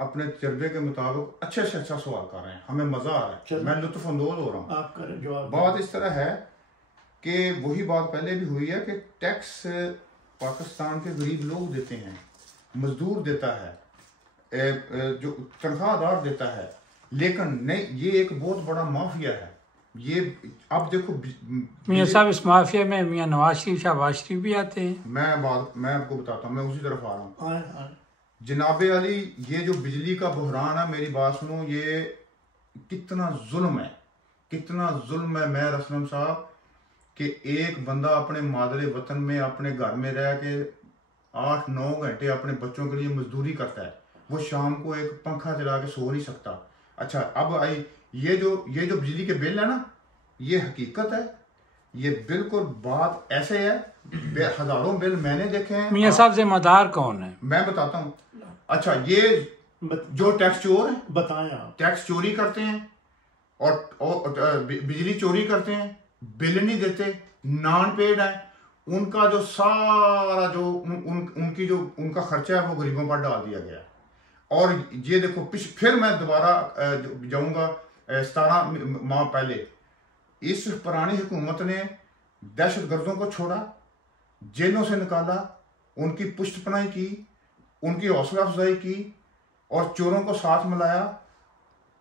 अपने तजर्बे के मुताबिक अच्छे से अच्छा सवाल कर रहे हैं, हमें मजा आ रहा है, मैं लुत्फ अंदोज हो रहा हूँ। आप करें जवाब। बात इस तरह है कि वही बात पहले भी हुई है कि टैक्स पाकिस्तान के गरीब लोग देते हैं, मजदूर देता है, जो तनख्वाहदार देता है, लेकिन नहीं, ये एक बहुत बड़ा माफिया है ये। अब देखो मियां साहब, इस माफिया में मियां नवाज शरीफ, शहबाज शरीफ भी आते हैं। मैं आपको बताता हूँ, मैं उसी तरफ आ रहा हूँ। जनाबे अली, ये जो बिजली का बहरान है, मेरी बात सुनो, ये कितना जुल्म है, कितना जुल्म है मेहर असलम साहब, कि एक बंदा अपने मादरे वतन में अपने घर में रह के 8-9 घंटे अपने बच्चों के लिए मजदूरी करता है, वो शाम को एक पंखा चला के सो नहीं सकता। अच्छा, अब आई ये जो बिजली के बिल है ना, ये हकीकत है, ये बिल्कुल बात ऐसे है, हजारों बिल मैंने देखे हैं। मियां साहब, जिम्मेदार कौन है? मैं बताता हूँ। अच्छा, ये जो टैक्स चोर है, बताएं आप, टैक्स चोरी करते हैं और बिजली चोरी करते हैं, बिल नहीं देते, नॉन पेड है, उनका जो सारा जो उनकी जो उनका खर्चा है वो गरीबों पर डाल दिया गया। और ये देखो फिर मैं दोबारा जाऊंगा 17 माह पहले इस पुरानी हुकूमत ने दहशतगर्दों को छोड़ा, जेलों से निकाला, उनकी पुष्टपनाही की, उनकी हौसला अफजाई की और चोरों को साथ मिलाया।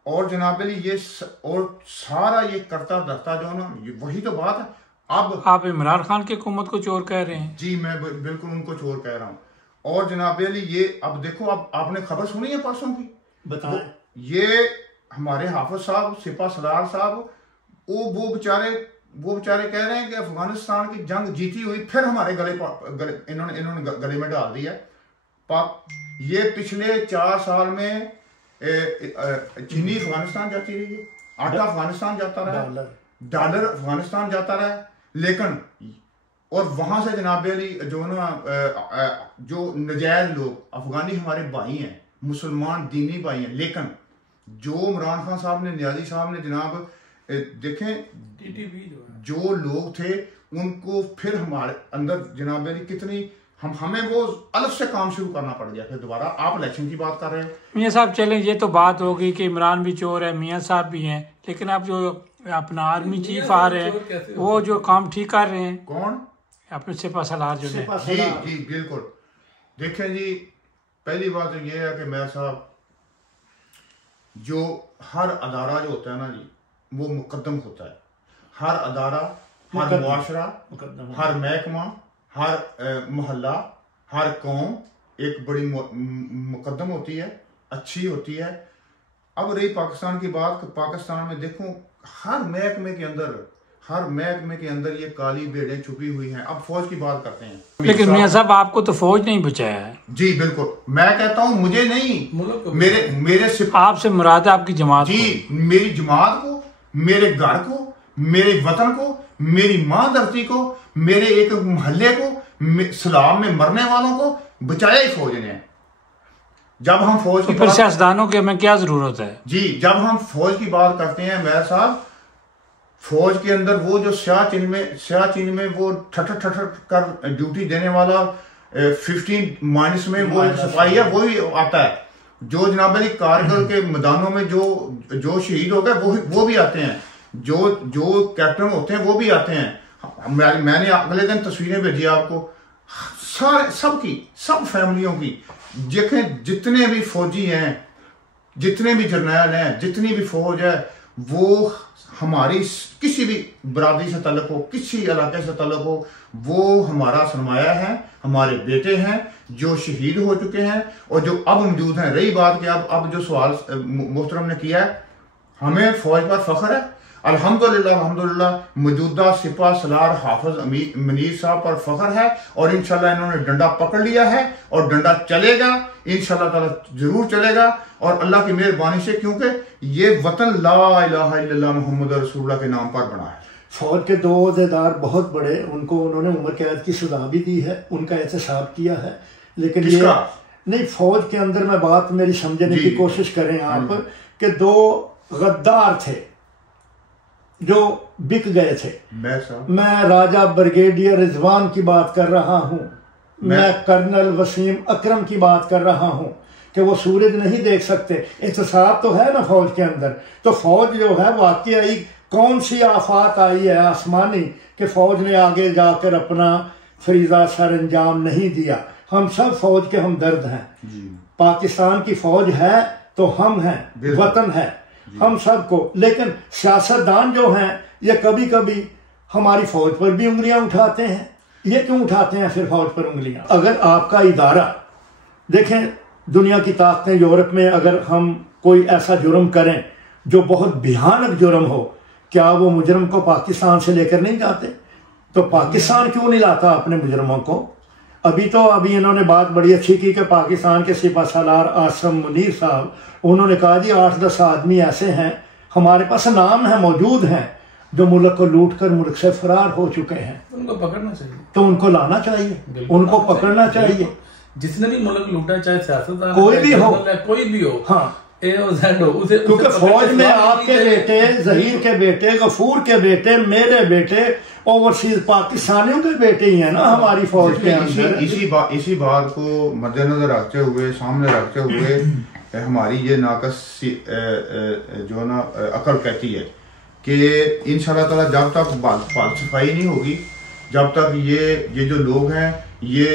और जनाब अली ये और सारा ये करता धरता जो ना, वही तो बात है। अब आप इमरान खान की हुकूमत को चोर कह रहे हैं? जी मैं बिल्कुल उनको चोर कह रहा हूँ। और जनाब अली ये अब देखो, अब आपने खबर सुनी है परसों की? बताएं। ये हमारे हाफिज साहब, सिपा सलार साहब, वो बेचारे कह रहे हैं कि अफगानिस्तान की जंग जीती हुई फिर हमारे इन्होंने गले में डाल दिया। ये पिछले 4 साल में चीनी अफगानिस्तान जाती रही है, आटा अफगानिस्तान जाता रहा, डॉलर अफगानिस्तान जाता रहा, लेकिन और वहां से जनाब अली जो ना जो नजायज लोग अफगानी हमारे भाई हैं, मुसलमान दीनी भाई हैं, लेकिन जो इमरान खान साहब ने, नियाजी साहब ने जनाब देखें जो लोग थे उनको फिर हमारे अंदर जनाब अली कितनी हमें वो अलग से काम शुरू करना पड़ गया। फिर दोबारा आप इलेक्शन की बात कर रहे हैं मियाँ साहब। चलें, ये तो बात होगी कि इमरान भी चोर है, मियाँ साहब भी हैं, लेकिन आप जो अपना आर्मी चीफ आ रहे हैं वो जो काम ठीक कर रहे हैं। कौन? अपने सिपा सलार जो है। जी बिल्कुल। देखें जी, पहली बात तो ये है कि मैं साहब जो हर अदारा जो होता है ना जी, वो मुकद्दम होता है। हर अदारा, हर मुआशरा, हर महकमा, हर मोहल्ला, हर कौम एक बड़ी मुकद्दम होती है, अच्छी होती है। अब रही पाकिस्तान की बात, पाकिस्तान में देखो हर महकमे के अंदर ये काली भेड़ें छुपी हुई हैं। अब फौज की बात करते हैं, लेकिन मियाँ साहब आपको तो फौज नहीं बचाया है। जी बिल्कुल, मैं कहता हूँ मुझे नहीं, मेरे आपसे मुराद है आपकी जमात जी, मेरी जमात को, मेरे घर को, मेरे वतन को, मेरी माँ धरती को, मेरे एक मोहल्ले को, सलाम में मरने वालों को बचाया ही फौज ने। जब हम फौज की फिर सियासतदानों की हमें क्या जरूरत है जी? जब हम फौज की बात करते हैं मेयर साहब, फौज के अंदर वो जो सियाचिन में वो ठठर कर ड्यूटी देने वाला 15 में वो सिपाही है, वो ही आता है। जो जनाब अली कारगिल के मैदानों में जो शहीद हो गए वो भी आते हैं, जो कैप्टन होते हैं वो भी आते हैं। मैंने अगले दिन तस्वीरें भेजी आपको, सब फैमिलियों की। देखें जितने भी फौजी हैं, जितने भी जर्नैल हैं, जितनी भी फौज है, वो हमारी किसी भी बरादरी से तल्लुक हो, किसी इलाके से तल्लुक हो, वो हमारा सरमाया है, हमारे बेटे हैं जो शहीद हो चुके हैं और जो अब मौजूद हैं। रही बात कि अब जो सवाल मोहतरम ने किया है, हमें फौज पर फख्र है, अल्हम्दुलिल्लाह मौजूदा सिपा सलार हाफिज मनीर साहब पर फख्र है। और इंशाल्लाह इन्होंने डंडा पकड़ लिया है और डंडा चलेगा, इंशाल्लाह ताला जरूर चलेगा। और अल्लाह की मेहरबानी से, क्योंकि ये वतन ला इलाहा इल्लल्लाह मुहम्मद रसूलुल्लाह के नाम पर बना है। फौज के 2 ओहदेदार बहुत बड़े, उन्होंने उम्र कैद की सजा भी दी है, उनका एहतसाब किया है, लेकिन ये नहीं, फौज के अंदर मैं बात मेरी समझने की कोशिश करें आप, कि 2 गद्दार थे जो बिक गए थे। मैं राजा ब्रिगेडियर रिजवान की बात कर रहा हूँ, मैं कर्नल वसीम अकरम की बात कर रहा हूँ कि वो सूरज नहीं देख सकते। एहतसाब तो है ना फौज के अंदर। तो फौज जो है वाकई कौन सी आफात आई है आसमानी कि फौज ने आगे जाकर अपना फरीजा सर अंजाम नहीं दिया। हम सब फौज के हमदर्द हैं। पाकिस्तान की फौज है तो हम हैं, वतन है हम सबको। लेकिन सियासतदान जो हैं ये कभी कभी हमारी फौज पर भी उंगलियां उठाते हैं। ये क्यों उठाते हैं फिर फौज पर उंगलियां? अगर आपका इदारा, देखें दुनिया की ताकतें, यूरोप में अगर हम कोई ऐसा जुर्म करें जो बहुत भयानक जुर्म हो, क्या वो मुजरम को पाकिस्तान से लेकर नहीं जाते? तो पाकिस्तान क्यों नहीं लाता अपने मुजरमों को? अभी इन्होंने बात बड़ी अच्छी की कि पाकिस्तान के सिपा सलार आसम मुनीर साहब, उन्होंने कहा जी 8-10 आदमी ऐसे हैं, हमारे पास नाम है, मौजूद हैं, जो मुल्क को लूट कर मुल्क से फरार हो चुके हैं। उनको पकड़ना चाहिए, तो उनको लाना चाहिए, उनको पकड़ना चाहिए। जिसने भी मुल्क लूटा, चाहे सियासतदान कोई भी हो, हाँ, क्योंकि फौज में आपके बेटे, जहीर के बेटे, गफूर के बेटे, मेरे बेटे, ओवरसीज पाकिस्तानियों के बेटे ही है ना हमारी फौज के अंदर। इसी बात को मद्देनजर रखते हुए, सामने रखते हुए हमारी ये नाकस जो ना अकल कहती है कि इंशाल्लाह ताला जब तक सफाई नहीं होगी, जब तक ये जो लोग हैं ये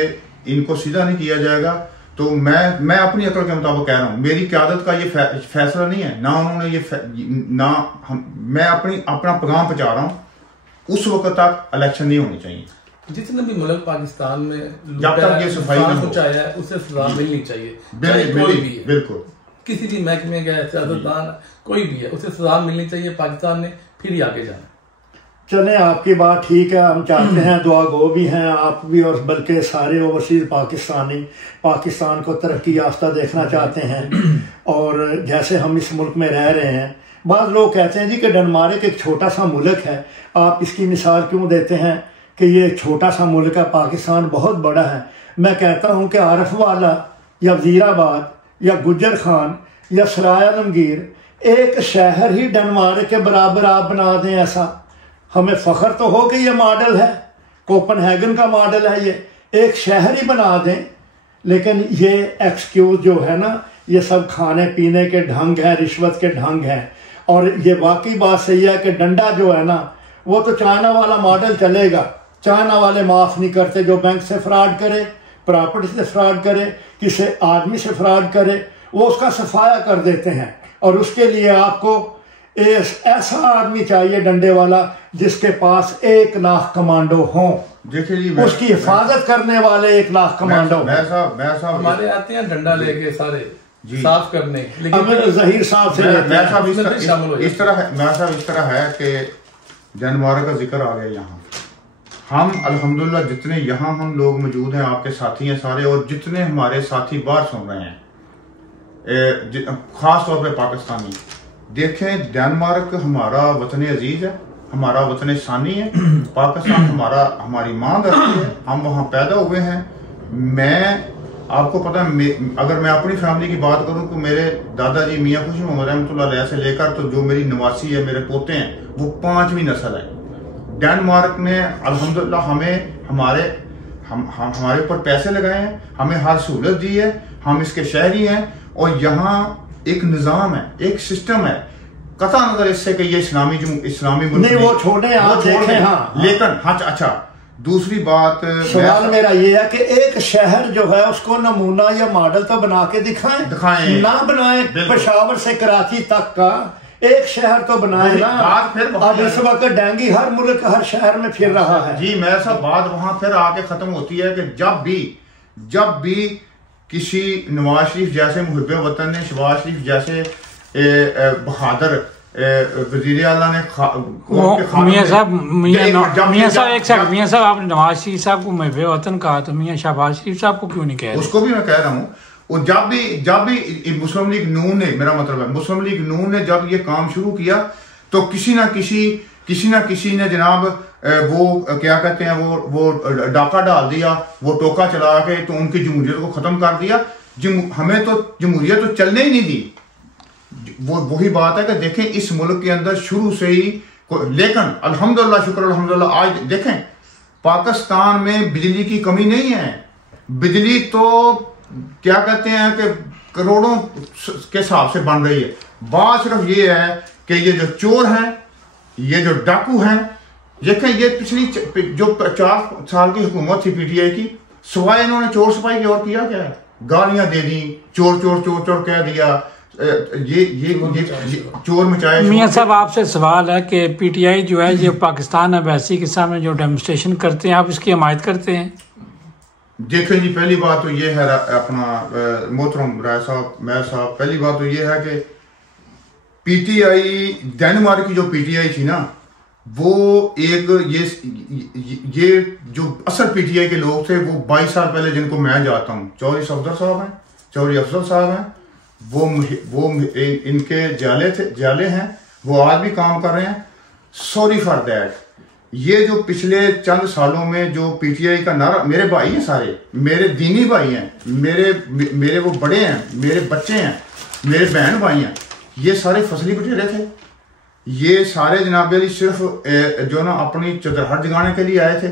इनको सीधा नहीं किया जाएगा, तो मैं अपनी अकल के मुताबिक कह रहा हूँ, मेरी क़यादत का ये फैसला नहीं है, ना उन्होंने मैं अपना पैगाम पहुंचा रहा हूँ, उस वक्त तक इलेक्शन नहीं होनी चाहिए। जितने भी मुल्क पाकिस्तान में जब तक ये सफाई पहुंचाया है उसे सजा मिलनी चाहिए, कोई भी है, बिल्कुल किसी भी महकमे का सियासतदान कोई भी है, उसे सजा मिलनी चाहिए। पाकिस्तान ने फिर ही आगे जाना। चले, आपकी बात ठीक है, हम चाहते हैं, दुआ गो भी हैं आप भी, और बल्कि सारे ओवरसीज पाकिस्तानी पाकिस्तान को तरक्की याफ्ता देखना चाहते हैं। और जैसे हम इस मुल्क में रह रहे हैं, बाद लोग कहते हैं जी कि डेनमार्क एक छोटा सा मुल्क है, आप इसकी मिसाल क्यों देते हैं कि ये छोटा सा मुल्क है, पाकिस्तान बहुत बड़ा है। मैं कहता हूँ कि आरफ वाला या वजीराबाद या गुजर खान या सराय आलमगीर एक शहर ही डेनमार्क के बराबर आप बना दें, ऐसा हमें फ़ख्र तो हो कि ये मॉडल है, कोपनहेगन का मॉडल है, ये एक शहर ही बना दें। लेकिन ये एक्सक्यूज़ जो है ना, ये सब खाने पीने के ढंग है, रिश्वत के ढंग है। और ये वाकई बात सही है कि डंडा जो है ना, वो तो चाइना वाला मॉडल चलेगा। चाइना वाले माफ़ नहीं करते, जो बैंक से फ्रॉड करे, प्रॉपर्टी से फ्रॉड करे, किसी आदमी से फ्रॉड करे, वो उसका सफाया कर देते हैं। और उसके लिए आपको ऐसा आदमी चाहिए डंडे वाला जिसके पास 1 लाख कमांडो हो। देखिए जी, उसकी हिफाजत करने वाले 1 लाख कमांडो। हमारे आते हैं डंडा लेके सारे साफ करने, लेकिन जहीर साहब से इस तरह है कि डेनमार्क का जिक्र आ गया यहाँ। हम अल्हम्दुलिल्लाह जितने यहाँ हम लोग मौजूद हैं, आपके साथी हैं सारे, और जितने हमारे साथी बाहर सुन रहे हैं, खास तौर पे पाकिस्तानी, देखें डेनमार्क हमारा वतन अजीज है, हमारा वतन सानी है। पाकिस्तान हमारी माँ धरती है, हम वहाँ पैदा हुए हैं। मैं आपको पता है, अगर मैं अपनी फैमिली की बात करूं तो मेरे दादाजी मियाँ खुशी मोहम्मद रहमतुल्लाह अलैह से लेकर तो जो मेरी नवासी है, मेरे पोते हैं, वो 5वीं नस्ल है। डेनमार्क ने अल्हम्दुलिल्लाह हमारे ऊपर पैसे लगाए हैं, हमें हर सहूलत दी है, हम इसके शहरी हैं। और यहाँ एक निज़ाम है, एक सिस्टम है, कता नजर इससे कि ये इस्लामी मुल्क नहीं, वो छोड़े आप देखें। हाँ, लेकिन हाँ, अच्छा, दूसरी बात सवाल मेरा ये है कि एक शहर जो है उसको नमूना या मॉडल तो बना के दिखाएं ना बनाए। पेशावर से कराची तक का एक शहर तो बनाए ना। अब इस वक्त डेंगू हर मुल्क हर शहर में फिर रहा है जी। मैं सब बात वहां फिर आके खत्म होती है कि जब भी किसी नवाज शरीफ जैसे मुहिब वतन ने, शहबाज शरीफ जैसे बहादुर वजीर आला ने मियाँ साहब एक सेकंड, मियाँ साहब आपने नवाज शरीफ साहब को मुहिब वतन कहा, तो मियाँ शहबाज शरीफ साहब को क्यों नहीं कह रहे? उसको भी मैं कह रहा हूँ। और जब भी मुस्लिम लीग नून ने, मेरा मतलब है मुस्लिम लीग नून ने जब ये काम शुरू किया तो किसी ना किसी ने जनाब वो क्या कहते हैं वो डाका डाल दिया, वो टोका चला के तो उनकी जमहूरियत को खत्म कर दिया। हमें तो जमहूरियत तो चलने ही नहीं दी। वही बात है कि देखें इस मुल्क के अंदर शुरू से ही, लेकिन अल्हम्दुलिल्लाह शुक्र अल्हम्दुलिल्लाह आज देखें पाकिस्तान में बिजली की कमी नहीं है। बिजली तो क्या कहते हैं कि करोड़ों के हिसाब से बन रही है। बात सिर्फ ये है कि ये जो चोर हैं, ये जो डाकू हैं, देखें ये पिछली जो 4 साल की हुकूमत थी पीटीआई की, सिवाय इन्होंने चोर सफाई की और किया क्या है? गालियां दे दी, चोर चोर चोर चोर कह दिया, ये चोर मचाए। मियाँ साहब आपसे सवाल है कि पीटीआई जो है ये पाकिस्तान अम्बेसी के सामने जो डेमोन्स्ट्रेशन करते हैं, आप इसकी हमायत करते हैं? देखें जी, पहली बात तो ये है अपना मोहतरम राय साहब, मैं साहब, पहली बात तो ये है कि पीटीआई, डेनमार्क की जो पीटीआई थी ना, वो एक ये जो असल पीटीआई के लोग थे वो 22 साल पहले, जिनको मैं जानता हूँ, चौधरी अफजल साहब हैं, वो इनके जाले हैं, वो आज भी काम कर रहे हैं। Sorry for that. ये जो पिछले चंद सालों में जो पीटीआई का नारा, मेरे भाई हैं सारे, मेरे दीनी भाई हैं, मेरे वो बड़े हैं, मेरे बच्चे हैं, मेरे बहन भाई हैं, ये सारे फसली बटेरे थे। ये सारे जनाब अली सिर्फ जो ना अपनी चतुरहट जगाने के लिए आए थे।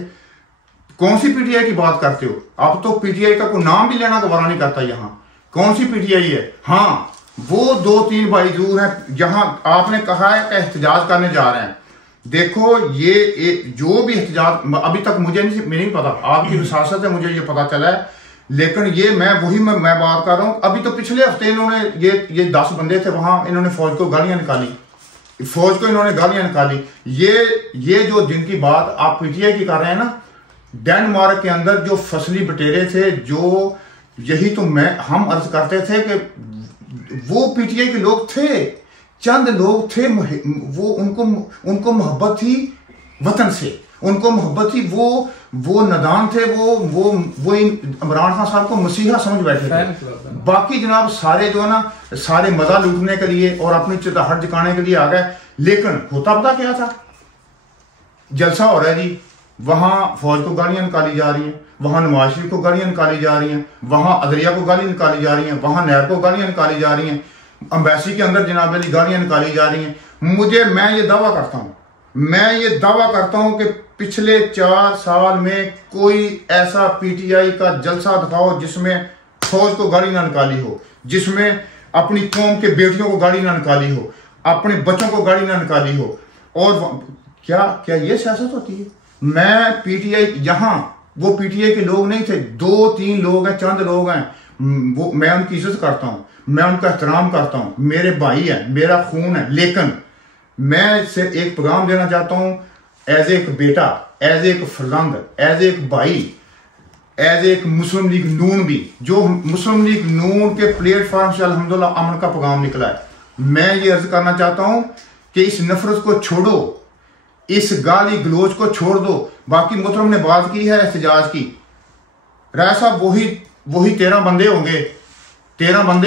कौन सी पीटीआई की बात करते हो? अब तो पीटीआई का कोई नाम भी लेना गवारा नहीं करता यहाँ। कौन सी पीटीआई है? हाँ, वो 2-3 भाई जरूर हैं। जहां आपने कहा है कि एहतजाज करने जा रहे हैं, देखो ये जो भी एहतजाज अभी तक मुझे नहीं पता, आपकी विसासत है, मुझे ये पता चला है, लेकिन ये मैं बात कर रहा हूँ। अभी तो पिछले हफ्ते इन्होंने ये 10 बंदे थे वहां, इन्होंने फौज को गालियां निकाली, फौज को इन्होंने गालियां निकाली। ये जो जिनकी बात आप पीटीआई की कर रहे हैं ना, डेनमार्क के अंदर जो फसली बटेरे थे, जो यही तो हम अर्ज करते थे कि वो पीटीआई के लोग थे, चंद लोग थे, वो उनको मोहब्बत थी वतन से, उनको मोहब्बत थी, वो नादान थे, वो इमरान खान साहब को मसीहा समझ बैठे थे। बाकी जनाब सारे जो है ना, सारे मजा लूटने के लिए और अपनी चतुरहट जगाने के लिए आ गए। लेकिन होता पता क्या था? जलसा हो रहा है जी, वहां फौज को गालियां निकाली जा रही हैं, वहां नवाज शरीफ को गालियां निकाली जा रही हैं, वहां अदलिया को गालियां निकाली जा रही हैं, वहां नैब को गालियां निकाली जा रही हैं, अम्बेसी के अंदर जनाब अली गालियां निकाली जा रही हैं। मैं ये दावा करता हूं कि पिछले 4 साल में कोई ऐसा पीटीआई का जलसा दिखाओ जिसमें फौज को गाली ना निकाली हो, जिसमें अपनी कौम के बेटियों को गाली ना निकाली हो, अपने बच्चों को गाली ना निकाली हो। और क्या ये सियासत होती है? मैं पीटीआई, यहां वो पीटीआई के लोग नहीं थे, 2-3 लोग हैं, चंद लोग हैं, वो मैं उनकी इज्जत करता हूं, मैं उनका एहतराम करता हूं, मेरे भाई है, मेरा खून है। लेकिन मैं से एक पैगाम देना चाहता हूं, एज एक बेटा, एज एक फर्जंद, एज एक भाई, एज एक मुस्लिम लीग नून भी, जो मुस्लिम लीग नून के प्लेटफॉर्म से अल्हम्दुलिल्लाह अमन का पैगाम निकला है, मैं ये अर्ज करना चाहता हूं कि इस नफरत को छोड़ो, इस गाली गलोच को छोड़ दो। बाकी मोहतरम ने बात की है एहतजाज की, राय साहब वही 13 बंदे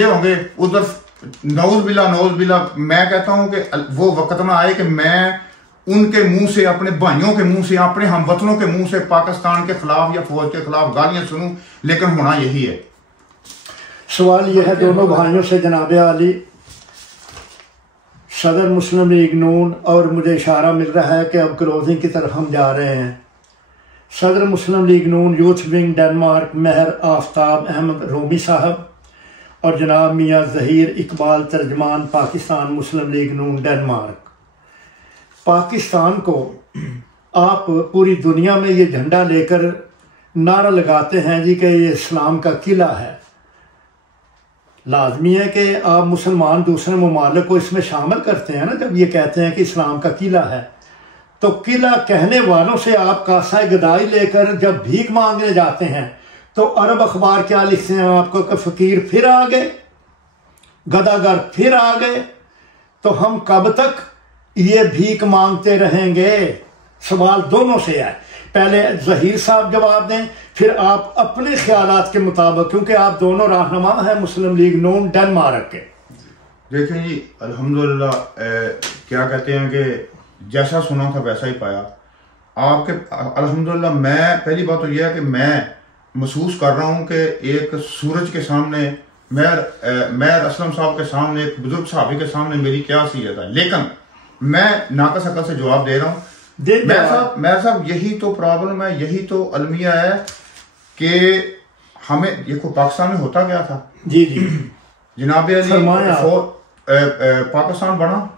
होंगे उधर, नौज बिला। मैं कहता हूं कि वो वक्त ना आए कि मैं उनके मुंह से, अपने भाइयों के मुंह से, अपने हमवतनों के मुंह से पाकिस्तान के खिलाफ या फौज के खिलाफ गालियां सुनूं, लेकिन होना यही है। सवाल यह है दोनों भाइयों से जनाब आली, सदर मुस्लिम लीग नून, और मुझे इशारा मिल रहा है कि अब क्लोजिंग की तरफ हम जा रहे हैं। सदर मुस्लिम लीग नून यूथ विंग डेनमार्क महर आफ्ताब अहमद रूमी साहब और जनाब मियाँ ज़हीर इकबाल तर्जमान पाकिस्तान मुस्लिम लीग नून डेनमार्क। पाकिस्तान को आप पूरी दुनिया में ये झंडा लेकर नारा लगाते हैं जी कि ये इस्लाम का किला है। लाजमी है कि आप मुसलमान दूसरे ममालिक को इसमें शामिल करते हैं ना, जब ये कहते हैं कि इस्लाम का किला है। तो किला कहने वालों से आप कासा गदाई लेकर जब भीख मांगने जाते हैं तो अरब अखबार क्या लिखते हैं आपको कि फ़कीर फिर आ गए, गदागर फिर आ गए। तो हम कब तक ये भीख मांगते रहेंगे? सवाल दोनों से है, पहले ज़हीर साहब जवाब दें, फिर आप अपने ख्यालात के मुताबिक, क्योंकि आप दोनों रहनुमा हैं मुस्लिम लीग नून डेनमार्क के। देखें जी, अल्हम्दुलिल्लाह क्या कहते हैं कि जैसा सुना था वैसा ही पाया आपके। अल्हम्दुलिल्लाह मैं, पहली बात तो यह है कि मैं महसूस कर रहा हूँ कि एक सूरज के सामने, महर असलम साहब के सामने, एक बुजुर्ग साहबी के सामने मेरी क्या हैसियत है। लेकिन मैं नाकस अकल से जवाब दे रहा हूँ। मैं साहब यही तो प्रॉब्लम है, यही तो अलमिया है कि हमें, देखो पाकिस्तान में होता क्या था जी जनाब अली, पाकिस्तान बना,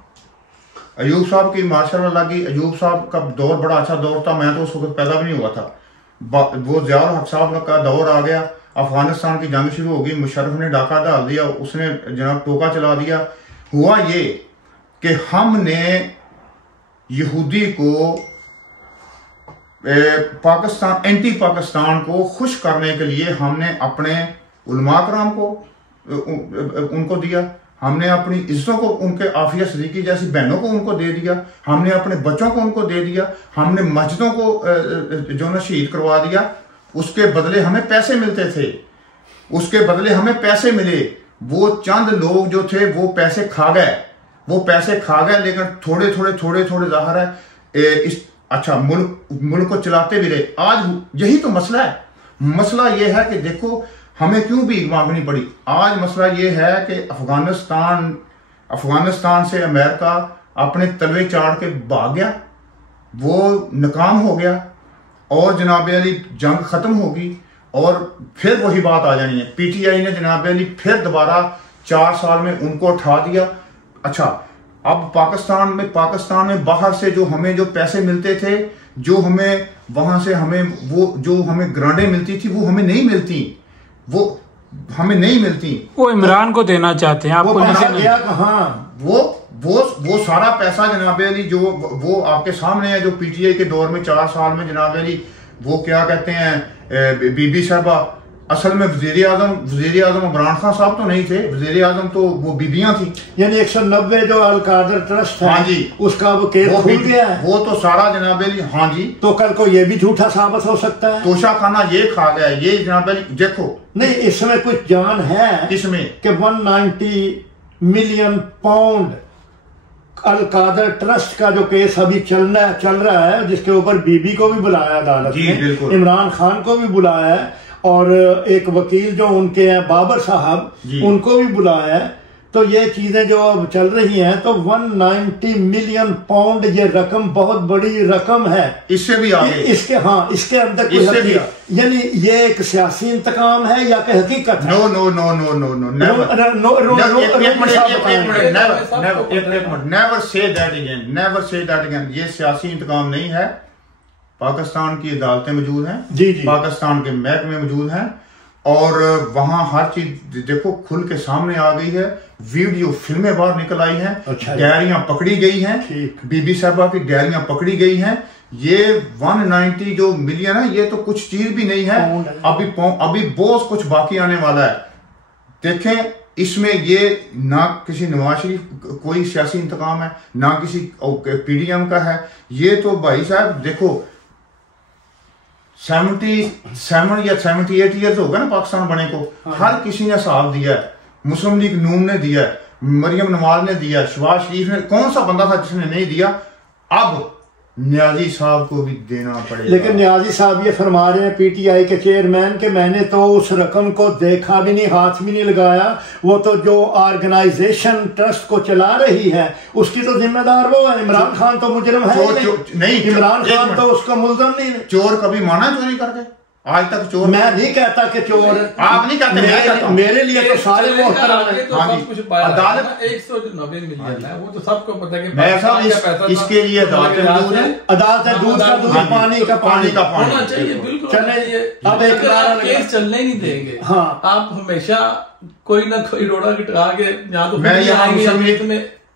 अयूब साहब की माशाल्लाह लगी, अयूब साहब का दौर बड़ा अच्छा दौर था, मैं तो उस वक्त पैदा भी नहीं हुआ था। वो ज़ियाउल हक साहब का दौर आ गया, अफगानिस्तान की जंग शुरू हो गई, मुशर्रफ ने डाका डाल दिया, उसने जनाब टोका चला दिया। हुआ ये कि हमने यहूदी को, पाकिस्तान, एंटी पाकिस्तान को खुश करने के लिए हमने अपने उलमा कराम को उनको दिया, हमने अपनी इज्जतों को, उनके आफिया सदीकी जैसी बहनों को उनको दे दिया, हमने अपने बच्चों को उनको दे दिया, हमने मस्जिदों को जो ना शहीद करवा दिया। उसके बदले हमें पैसे मिलते थे, उसके बदले हमें पैसे मिले। वो चंद लोग जो थे वो पैसे खा गए, लेकिन थोड़े ज़ाहिर है इस अच्छा मुल्क को चलाते भी रहे। आज यही तो मसला है। मसला ये है कि देखो हमें क्यों भीख मांगनी पड़ी? आज मसला ये है कि अफगानिस्तान से अमेरिका अपने तलवे चाड़ के भाग गया, वो नाकाम हो गया और जनाब अली जंग खत्म होगी और फिर वही बात आ जानी है। पीटीआई ने जनाब अली फिर दोबारा 4 साल में उनको उठा दिया। अच्छा, अब पाकिस्तान में बाहर से जो हमें जो पैसे मिलते थे, जो हमें वहां से हमें वो जो हमें ग्रांडें मिलती थी, वो हमें नहीं मिलती, वो इमरान को देना चाहते हैं, आपको नहीं गया कहाँ? वो सारा पैसा जनाब अली जो वो आपके सामने है, जो पीटीआई के दौर में 4 साल में जनाब अली वो क्या कहते हैं बीबी साहबा, असल में वजीर आजम इमरान खान साहब तो नहीं थे, वजीर आजम तो वो बीबियां थी। यानी 190 जो अल-कादर ट्रस्ट है, हाँ जी, उसका वो केस खुल गया है, वो तो सारा जनाब अली। हाँ जी, तो कल को ये भी झूठा साबित हो सकता है। तोशा खाना ये खा गया ये जनाब अली। देखो नहीं, इसमें कुछ जान है इसमें कि 190 मिलियन पाउंड अल-कादर ट्रस्ट का जो केस अभी चल रहा है, जिसके ऊपर बीबी को भी बुलाया अदालत ने, इमरान खान को भी बुलाया है और एक वकील जो उनके हैं बाबर साहब, उनको भी बुलाया है। तो ये चीजें जो अब चल रही हैं, तो 190 मिलियन पाउंड ये रकम बहुत बड़ी रकम है। इससे भी आगे इसके अंदर कोई यानी ये एक सियासी इंतकाम है या कि हकीकत है? No, never say that again. ये सियासी इंतकाम नहीं है। पाकिस्तान की अदालतें मौजूद हैं, जी, पाकिस्तान के महकमे मौजूद हैं और वहां हर चीज देखो खुल के सामने आ गई है। वीडियो फिल्में बाहर निकल आई हैं, डायरियां पकड़ी गई हैं, बीबी साहबा की डायरियां पकड़ी गई हैं। ये 190 जो मिलियन है, ये तो कुछ चीज भी नहीं है। अभी बहुत कुछ बाकी आने वाला है। देखें, इसमें ये ना किसी नवाज शरीफ कोई सियासी इंतकाम है, ना किसी पीडीएम का है। ये तो भाई साहब देखो 77 या 78 ईयर्स हो गए ना पाकिस्तान बने को। हर किसी ने हिसाब दिया है। मुस्लिम लीग नून ने दिया है, मरियम नवाज ने दिया, शहबाज शरीफ ने, कौन सा बंदा था जिसने नहीं दिया? अब न्याजी साहब को भी देना पड़ेगा। लेकिन न्याजी साहब ये फरमा रहे हैं, पीटीआई के चेयरमैन, के मैंने तो उस रकम को देखा भी नहीं, हाथ भी नहीं लगाया। वो तो जो ऑर्गेनाइजेशन ट्रस्ट को चला रही है उसकी तो जिम्मेदार वो है। इमरान खान तो मुजरिम है नहीं, इमरान खान तो उसका मुल्ज़म नहीं है। चोर कभी माना चोरी करके? आज तक चोर मैं नहीं कहता कि चोर, आप नहीं कहते, मेरे लिए तो सारे मोहतरम हैं। अदालत 190 मिलियन है, वो तो सबको पता है कि पैसा इसके लिए अदालत है, दूध का दूध, पानी का पानी होना चाहिए। बिल्कुल चले, अब एक केस चलने नहीं देंगे। हाँ, आप हमेशा कोई ना कोई रोड़ा कटवा के यहाँ तो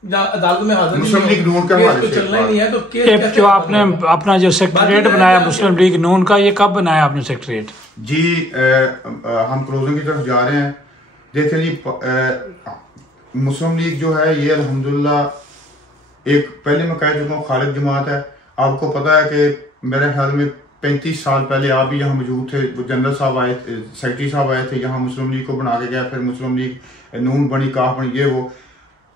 अदालत में हाजिर मुस्लिम लीग नून का चलना ही नहीं है। तो केस जो आपने अपना जो सेक्रेटरीट बनाया मुस्लिम लीग नून का, ये कब बनाया आपने सेक्रेटरीट? जी हम क्लोजिंग की तरफ जा रहे हैं। देखिए जी, मुस्लिम लीग जो है ये अल्हम्दुलिल्लाह एक पहले मैं कह चुका हूँ खालिद जमात है। आपको पता है कि मेरे ख्याल में 35 साल पहले आप भी यहाँ मौजूद थे, जनरल साहब आए थे, सेक्रेटरी साहब आए थे, यहाँ मुस्लिम लीग को बना के गया, फिर मुस्लिम लीग नून बनी, काफ बनी, ये वो।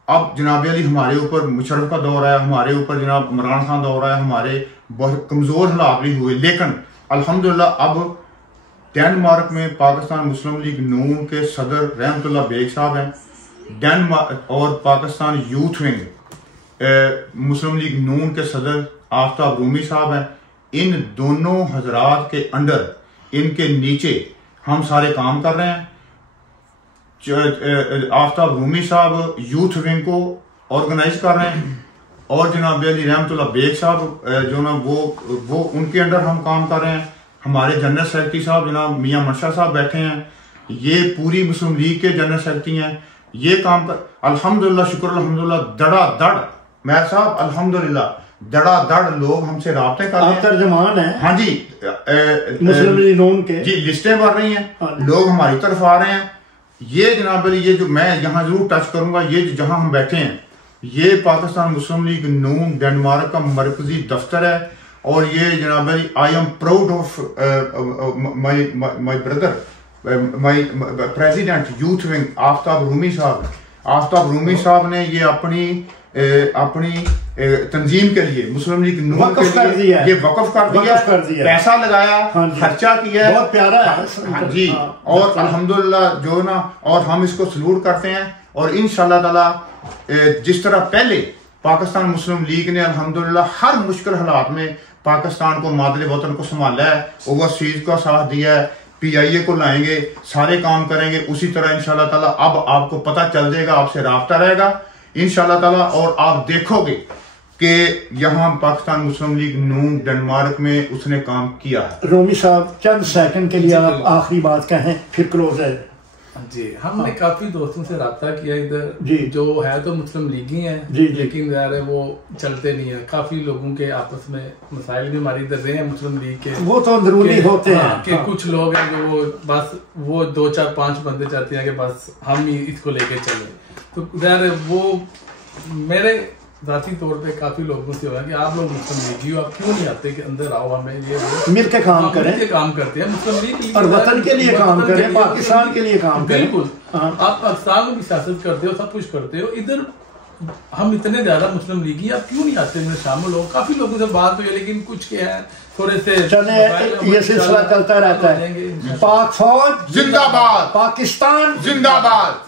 अब जनाब अली हमारे ऊपर मुशर्रफ का दौर आया, हमारे ऊपर जनाब इमरान खान दौर आया, हमारे बहुत कमज़ोर हालात भी हुए। लेकिन अल्हम्दुलिल्लाह अब डेनमार्क में पाकिस्तान मुस्लिम लीग नून के सदर रहमतुल्लाह बेग साहब हैं। डेनमार्क और पाकिस्तान यूथ विंग मुस्लिम लीग नून के सदर आफ्ताब रूमी साहब हैं। इन दोनों हजरात के अंडर, इनके नीचे हम सारे काम कर रहे हैं। आफ्ताब रूमी साहब यूथ विंग को ऑर्गेनाइज कर रहे हैं और जनाब अली रहमतुल्लाह बेग साहब जो ना वो उनके अंडर हम काम कर रहे हैं। हमारे जनरल सेक्रेटरी साहब जनाब मियां मनशा साहब बैठे हैं, ये पूरी मुस्लिम लीग के जनरल सेक्रेटरी हैं। ये काम कर अल्हम्दुलिल्लाह, शुक्र अल्हम्दुलिल्लाह, धड़ाधड़ मेयर साहब अल्हम्दुलिल्लाह धड़ाधड़ लोग हमसे राब्ते कर रहे हैं। तर्जमान है, हाँ जी, मुस्लिम लीग नून के जी लिस्टें बढ़ रही हैं, लोग हमारी तरफ आ रहे हैं। ये जनाब अली, ये जो मैं यहाँ जरूर टच करूंगा, ये जहाँ हम बैठे हैं ये पाकिस्तान मुस्लिम लीग नून डेनमार्क का मरकजी दफ्तर है। और ये जनाब Ali, I am proud of my brother, my president youth wing Aftab Rumi साहब। आफ्ताब रूमी साहब ने ये अपनी अपनी तंजीम के लिए मुस्लिम लीग नून वक्फ कर दिया, ये वक्फ कर दिया, पैसा लगाया, खर्चा किया, बहुत प्यारा है। हाँ जी, और अल्हम्दुलिल्लाह जो ना, और हम इसको सलूट करते हैं। और इंशाअल्लाह ताला जिस तरह पहले पाकिस्तान मुस्लिम लीग ने अल्हम्दुलिल्लाह हर मुश्किल हालात में पाकिस्तान को, मादरे वतन को संभाला है, ओवरसीज का साथ दिया है, PIA को लाएंगे, सारे काम करेंगे, उसी तरह इंशाअल्लाह ताला अब आपको पता चल जाएगा, आपसे राब्ता रहेगा इंशाअल्लाह ताला, और आप देखोगे कि यहाँ पाकिस्तान मुस्लिम लीग नून डेनमार्क में उसने काम किया है। रोमी साहब चंद सेकंड के लिए आप आखिरी बात कहें, फिर क्लोज है। जी, हमने काफी दोस्तों से रब्ता किया इधर, जी, जो है तो मुस्लिम लीग ही है, जी, लेकिन यार वो चलते नहीं है। काफी लोगों के आपस में मसाइल भी हमारे इधर रहे हैं मुस्लिम लीग के, वो तो अंदरूनी होते हैं कि कुछ लोग हैं जो वो बस वो 2 4 5 बंदे चाहते हैं कि बस हम ही इसको लेके चले। तो यार वो मेरे जाती तौर पे काफी लोगों से हुआ कि आप लोग मुस्लिम लीग हो, आप क्यों नहीं आते कि अंदर आओ, हमें ये मिलके काम करें, मिलके काम करते हैं मुस्लिम लीग और वतन के लिए काम करें, पाकिस्तान के लिए काम करें। बिल्कुल, आप पाकिस्तान में भी सियासत करते हो, सब कुछ करते हो, इधर हम इतने ज्यादा मुस्लिम लीगी, आप क्यों नहीं आते इनमें शामिल हो? काफी लोगों से बात हुई, लेकिन कुछ क्या है थोड़े से चले, ये सिलसिला चलता रहता है। पाक फौज जिंदाबाद, पाकिस्तान जिंदाबाद।